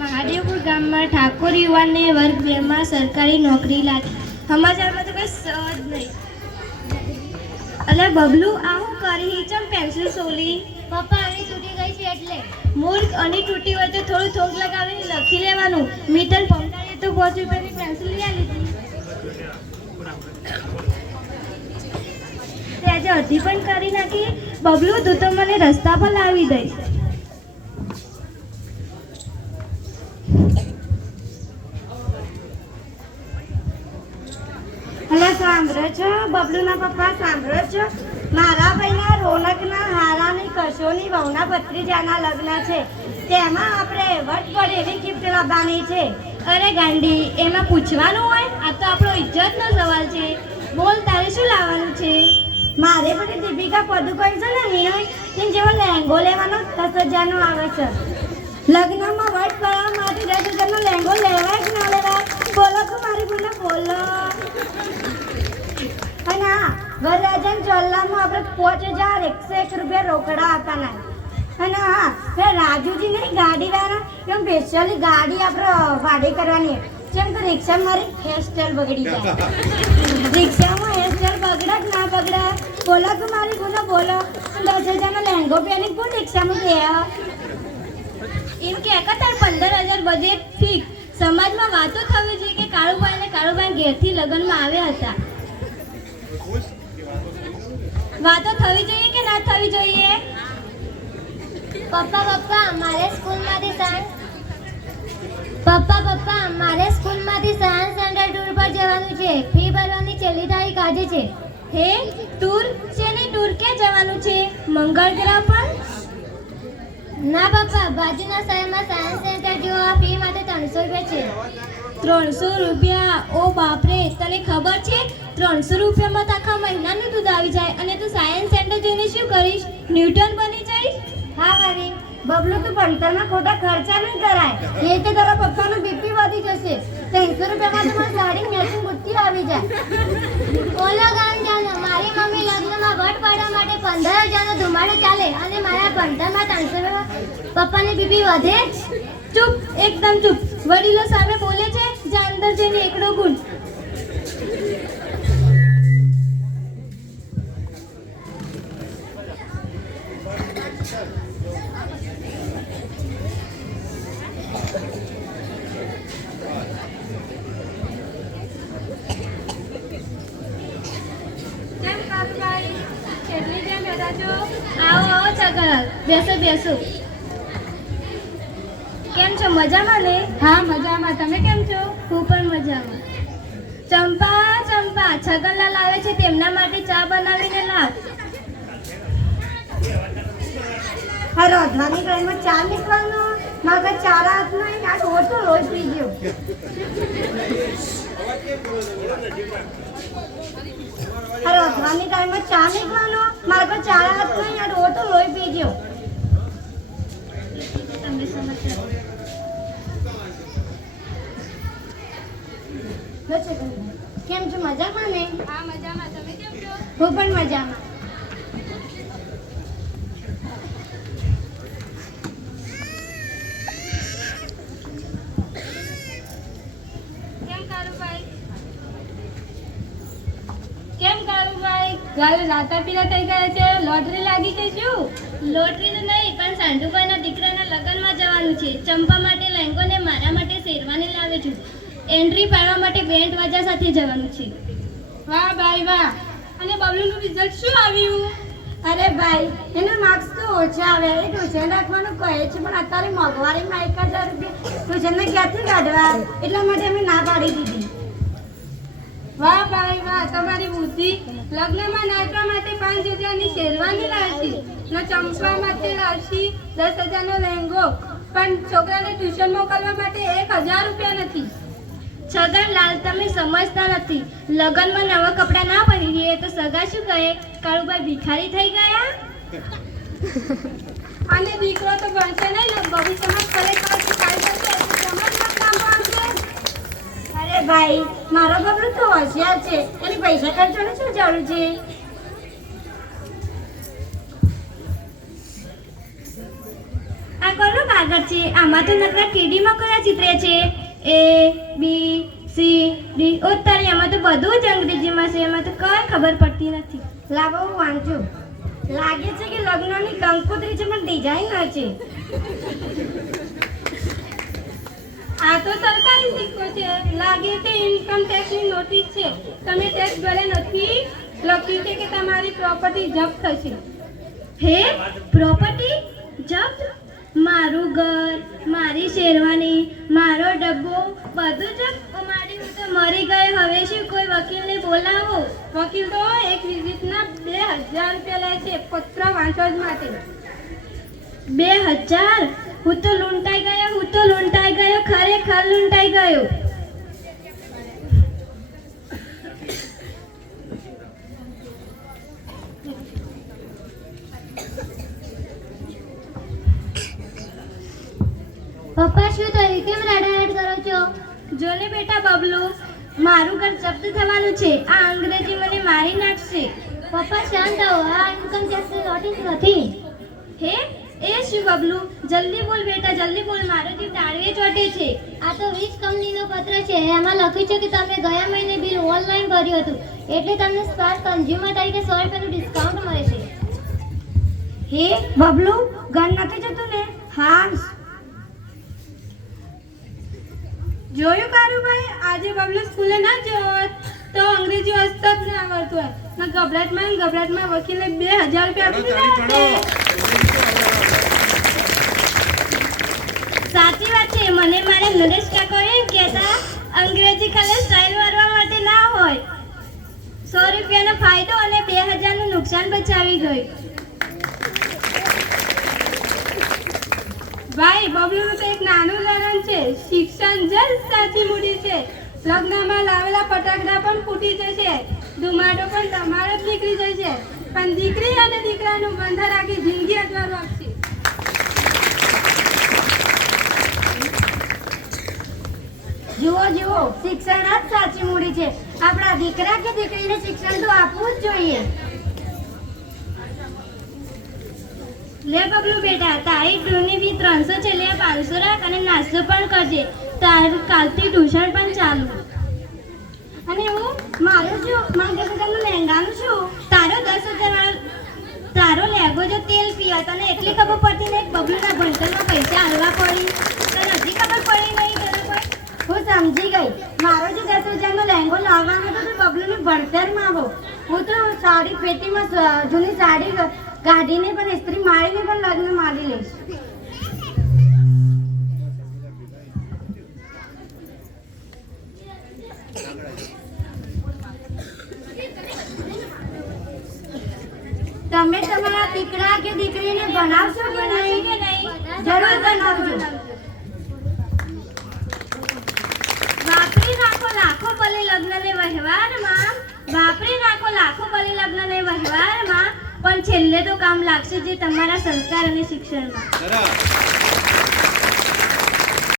મહાદેવપુર ગામમાં ઠાકોર યુવાનને વર્ગ 2 માં સરકારી નોકરી લાગી. સમાચારમાં તો કઈ સહજ નહીં. અલે બબલુ આવું કરી ચમ પેન્સિલ સોલી? પપ્પા આની તૂટી ગઈ છે એટલે. મૂર્ખ આની તૂટી હોય તો થોડું થોક લગાવીને લખી લેવાનું. મીટર પંપાડીએ તો 5 રૂપિયાની પેન્સિલ લઈ લીધી. તે આજે અડધી પણ કરી નાખી. બબલુ તું તો મને રસ્તા પર લાવી દઈશ. હલા સાંભળો છો બબલુના પપ્પા? સાંભળો છો? મારા ભાઈના રોનકના હારાની કશોની વહુના ભત્રીજાના લગ્ન છે. તેમાં આપણે વટ પડે એવી ગિફ્ટ લાવવાની છે. અરે ગાંડી, એમાં પૂછવાનું હોય? આ તો આપણો ઇજ્જતનો સવાલ છે. બોલ, તારે શું લાવવાનું છે? મારે પણ દીપિકા પદુકોણ છે ને નિર્ણય જેવો લહેંગો લેવાનો 10,000નો આવે છે. લગ્નમાં વટ કરવા માટે 10,000નો લહેંગો લેવાય કે ના લેવાય? બોલો તો મારી બોલો બોલો. અને હા, વરરાજાના ચોલ્લામાં આપણે 5,101 રૂપિયા રોકડા આપવાના. અને હા, રાજુજી નહીં ગાડીવાળા, એમ સ્પેશિયલી ગાડી આપણે ભાડે કરવાની. જેમ તો રિક્ષામાં મારી હેરસ્ટાઈલ બગડી જાય. રિક્ષામાં હેરસ્ટાઈલ બગડે કે ના બગડે? બોલો તો મારી બોલો બોલો. 10,000નો લહેંગો પહેરી કોણ રિક્ષામાં લે? એમ કે તાર 15,000 બજેટ ફિક્સ. સમાજમાં વાતો થવી જોઈએ કે કાળુભાઈ ઘેરથી લગ્નમાં આવ્યા હતા. વાતો થવી જોઈએ કે ના થવી જોઈએ? પપ્પા મારે સ્કૂલમાંથી સાયન્સ સેન્ટર ટૂર પર જવાનું છે. ફી ભરવાની છેલ્લી તારીખ આજે છે. હે ટૂર? શેની ટૂર? ક્યાં જવાનું છે? મંગળ ગ્રહ પર? ના પપ્પા, બાજુના શહેરમાં સાયન્સ સેન્ટર જોવા ફી માટે 300 રૂપિયા છે. 300 રૂપિયા? ઓ બાપરે, તને ખબર છે 300 રૂપિયામાં તો આખા મહિનાનું દૂધ આવી જાય. અને તું સાયન્સ સેન્ટર જઈને શું કરીશ? ન્યૂટન બની જઈશ? હા વરી બબલુ, તું ભણતરમાં ખોટા ખર્ચા નહીં કરાય. એ તો તારા પપ્પાનું બીપી વધી જશે. 300 રૂપિયામાં તો મારી સાડી મેચિંગ બુટ્ટી આવી જાય. ઓલો ગામ જાનો, મારી મમ્મી લગ્નમાં વટ પાડવા માટે 15,000નો ધુમાડો ચાલે અને મારા ભણતરમાં 300 રૂપિયા. પપ્પાની બીપી વધે? ચૂપ, એકદમ ચૂપ. વડીલો સામે બોલે છે, જા અંદર જઈને એકડો ગુણ. કેમ કાકભાઈ, કેટલી જેમ બેઠા છો? આવો છગન, બેસો. કેમ છો? મજામાં ને? હા મજામાં. તમે કેમ છો? હું પણ મજામાં. ચંપા, છગનલાલ આવે છે, તેમના માટે ચા બનાવીને લાવ. હા, રોધવાની ઘરમાં ચા નીકળવાનો. મારા ચાર હાથ નહીં, આ ઓછો રોજ પી ગયો. હા, રોધવાની ઘરમાં ચા નીકળવાનો. મારા ચાર હાથ નહીં, આ ઓછો રોજ પી ગયો. તમને સમજ કેમ છો? મજામાં ને? હા મજામાં. તમે કેમ છો? હું પણ મજામાં. કેમ કારુભાઈ? ગાલે રાતા પીલા થઈ ગયા છે. લોટરી લાગી કે શું? લોટરી તો નહીં, પણ સાંઢુભાઈના દીકરાના લગ્નમાં જવાનું છે. ચંપા માટે લહેંગો ને મારા માટે શેરવાની લાવે છું. એન્ટ્રી પાડવા માટે બેન્ડ વાજા સાથે જવાનું છે. વાહ ભાઈ વાહ. અને બબલુનું રિઝલ્ટ શું આવ્યું? અરે ભાઈ, એના માર્ક્સ તો ઓછા આવે. એ ટ્યુશન રાખવાનું કહે છે, પણ અત્યારે મોંઘવારીમાં 1,000 રૂપિયા ટ્યુશનને ક્યાંથી કાઢવા? એટલા માટે અમે ના પાડી દીધી. વાહ ભાઈ વાહ, તમારી બુદ્ધિ. લગ્નમાં નાચવા માટે 5,000ની શેરવાની લાવશી, ને ચંપા માટે લાવશી 10,000નો લહેંગો, પણ છોકરાને ટ્યુશન મોકલવા માટે 1,000 રૂપિયા નથી. છગનલાલ, તમે સમજતા નથી. લગ્નમાં નવા કપડાં ના પહેરીએ તો સગા શું કહે? કાળુભાઈ ભિખારી થઈ ગયા. અને દીકરો તો ભણશે નહીં, ભવિષ્યમાં ખરેખર અરે ભાઈ, મારો બબલું તો હોશિયાર છે. એની પૈસા ખર્ચવાની શું જરૂર છે? આ કોનું કાગળ છે? આમાં તો નકરા ટીડીમાં કયા ચિત્ર છે? A B C D તારી આમાં તો બધું જ અંગ્રેજીમાં છે. એમાં તો કઈ ખબર પડતી નથી. લાવો હું વાંચું. લાગે છે કે લગ્નની કંકોત્રી છે પણ ડિઝાઇન છે. આ તો સરકારી સિક્કો છે. લાગે છે ઇન્કમ ટેક્સની નોટિસ છે. તમે ટેક્સ ભર્યા નથી. લખ્યું છે કે તમારી પ્રોપર્ટી જપ્ત થશે. હે, પ્રોપર્ટી જપ્ત? મારું ઘર, મારી શેરવાની, મારો ડબ્બો બધું જપ્ત? અમારી હું તો મરી ગઈ. હવે શું કોઈ વકીલને બોલાવો? વકીલ તો એક વિઝિટના 2000 રૂપિયા લે છે પત્ર વાંચવા માટે. 2000? હું તો લૂંટાઈ ગયો, ખરેખર લૂંટાઈ ગયો. પપ્પા શું થયું? કેમ રડારડ કરો છો? જોને બેટા બબલુ, મારું ઘર જપ્ત થવાનું છે. આ અંગ્રેજી મને મારી નાખશે. પપ્પા શાંત થાઓ. આ ઇન્કમ ટેક્સની નોટિસ નથી. હે, એ શું બબલુ? જલ્દી બોલ બેટા, જલ્દી બોલ. મારો જીવ તાળવે ચોટે છે. આ તો વીજ કંપનીનો પત્ર છે. એમાં લખ્યું છે કે તમે ગયા મહિને બિલ ઓનલાઈન ભર્યું હતું એટલે તમને સ્માર્ટ કન્ઝ્યુમર તરીકે 100 રૂપિયાનું ડિસ્કાઉન્ટ મળે છે. હે બબલુ, ઘર નથી જતું ને? હા. જોયું કારુભાઈ, આજે બબલુ સ્કૂલે ના જોત તો અંગ્રેજી વાંચતા જ ના આવડતું હોય. ના ગભરાટમાં વકીલે 2000 રૂપિયા આપી દીધા. સાચી વાત છે. મને મારા નરેશ કાકા એમ કહેતા, અંગ્રેજી ખાલી સ્ટાઇલ મારવા માટે ના હોય. 100 રૂપિયાનો ફાયદો અને 2000 નું નુકસાન બચાવી ગઈ. ભાઈ, બબલુનું તો એક નાનું ઉદાહરણ છે. શિક્ષણ જ સાચી મૂડી છે. લગ્નમાં લાવેલા ફટાકડા પણ ફૂટી જશે, ધુમાડો પણ તમારો જ નીકળી જશે, પણ દીકરી અને દીકરાનું બંધન આખી જિંદગી અજવાળું આપશે. જુઓ, શિક્ષણ જ સાચી મૂડી છે. આપણા દીકરા કે દીકરીને શિક્ષણ તો આપવું જ જોઈએ. લે બબલુ બેટા, તારી ટ્યુની ફી 300 છે. લે 500 રાખ અને નાસ્તો પણ કરજે. તારું કાલથી ટ્યુશન પણ ચાલુ. અને હું મારું શું? મારા ઘરનું લહેંગાનું શું? તારો 10,000 વાળો તારો લેગો જો તેલ પીવા તને એટલી ખબર પડતી નહીં? બબલુના ભણતરમાં પૈસા હાલવા પડી તને હજી ખબર પડી નહીં? તને કોઈ હું સમજી ગઈ. મારો જો 10,000નો લહેંગો લાવવાનો હતો તો બબલુનું ભણતરમાં આવો. હું તો સાડી પેટીમાં જૂની સાડી કાઢીને પણ ઇસ્ત્રી મારીને પણ લગ્ન મારી લઈશ. તમે તમારા દીકરા કે દીકરીને ભણાવશો કે નહીં? જરૂર ભણાવજો. વાપરી નાખો લાખો ભલે લગ્નને વ્યવહારમાં, વાપરી નાખો લાખો ભલે લગ્નને વ્યવહારમાં, પણ છેલ્લે તો કામ લાગશે જે તમારા સંસ્કાર અને શિક્ષણમાં.